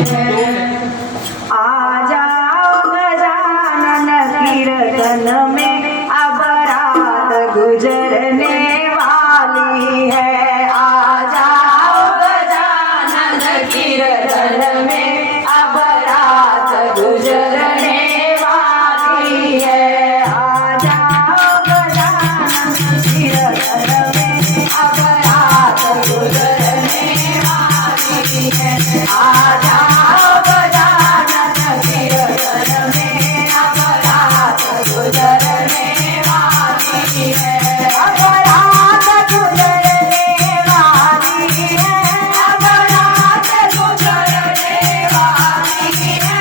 आ जाओ गजानन कीर्तन में अब रात गुजरने वाली है। आ जाओ गजानन कीर्तन में अब रात गुजरने वाली है। आ जाओ गजानन कीर्तन में अब रात गुजरने वाली है। आ जाओ गजानन कीर्तन में अब रात गुजरने वाली है। अब रात गुजरने वाली है। अब रात गुजरने वाली है।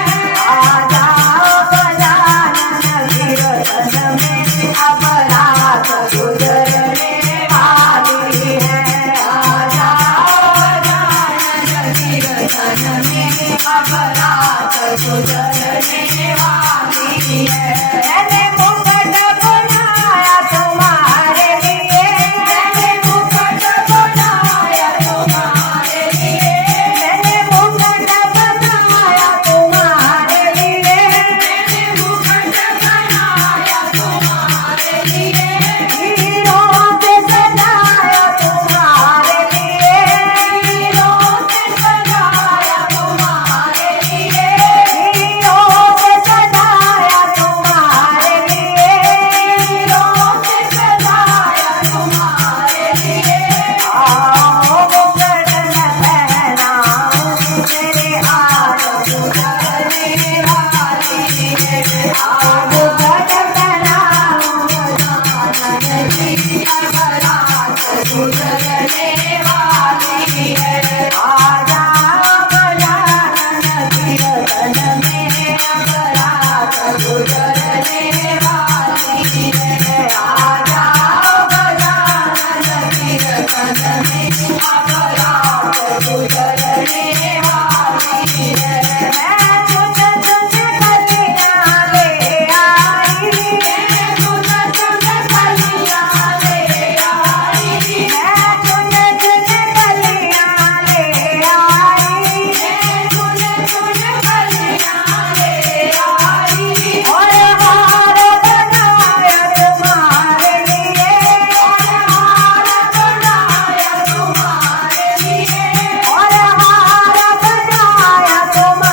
आ जाओ गजानन कीर्तन में अब रात गुजरने वाली है। आ जाओ गजानन कीर्तन में अब रात गुजरने वाली है। मैंने मुकुट बनाया तुम्हारे लिए। मैंने मुकुट बनाया तुम्हारे लिए। मैंने मुकुट बनाया तुम्हारे लिए। मैंने मुकुट बनाया तुम्हारे लिए। हीरों से सजाया तुम्हारे लिए। हीरों से सजाया तुम्हारे लिए। हीरों से सजाया तुम्हारे लिए। हीरों से सजाया तुम्हारे लिए। आओ मुकुट मैं पहनाऊं तेरे हाथ गुजरने वाली है। आओ मुकुट पहनाऊं गजानन की अब रात गुजरने वाली है। आ जाओ गजानन कीर्तन में अब रात गुजरने वाली है। आ जाओ गजानन कीर्तन में अब रात गुजरने वाली है। मैं चुन चुन कलियां ले आई। मैं चुन चुन कलियां ले आई। मैं चुन चुन कलियां ले आई। मैं चुन चुन कलियां ले आई। और हार बनाया तुम्हारे लिए। और हार बनाया तुम्हारे लिए। और हार बनाया तुम्हारे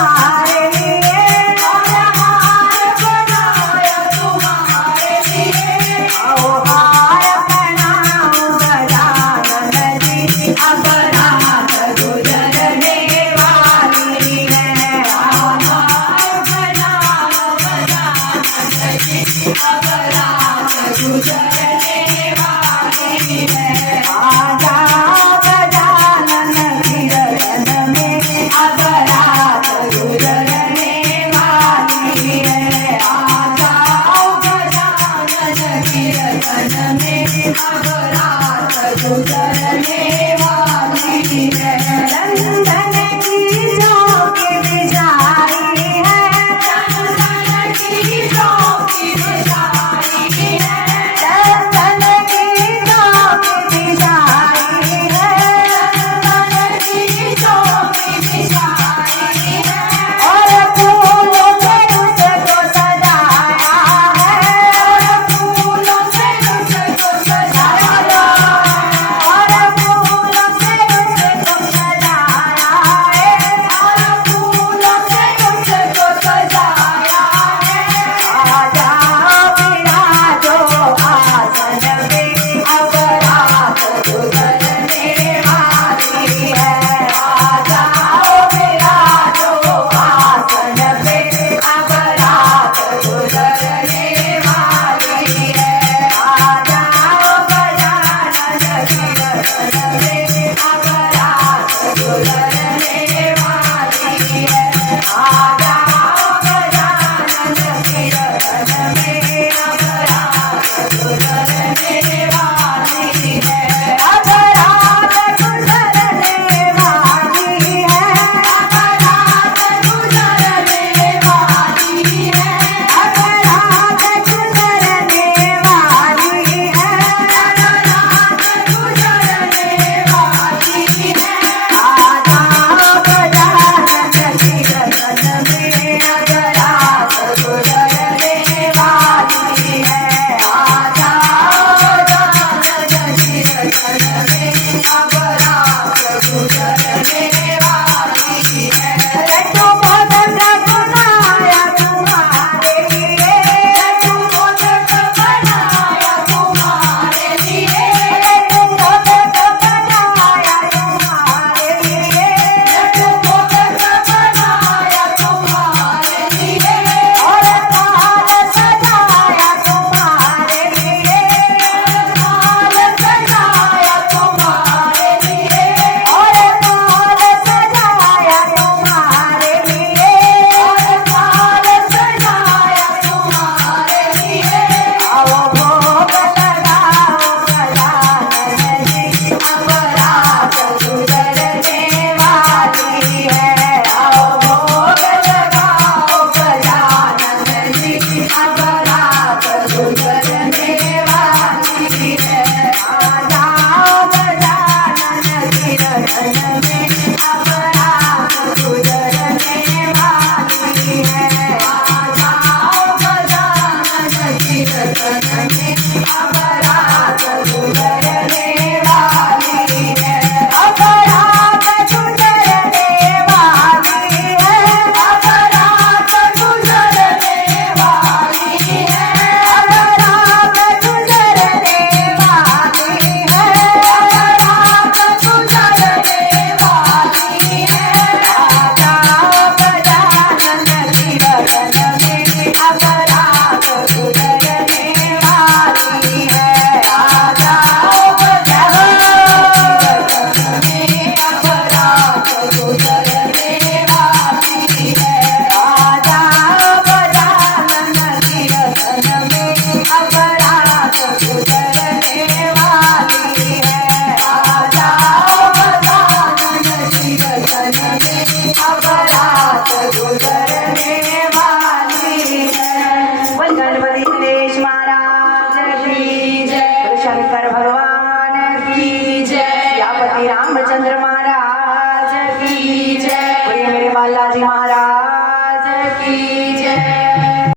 श्री रामचंद्र महाराज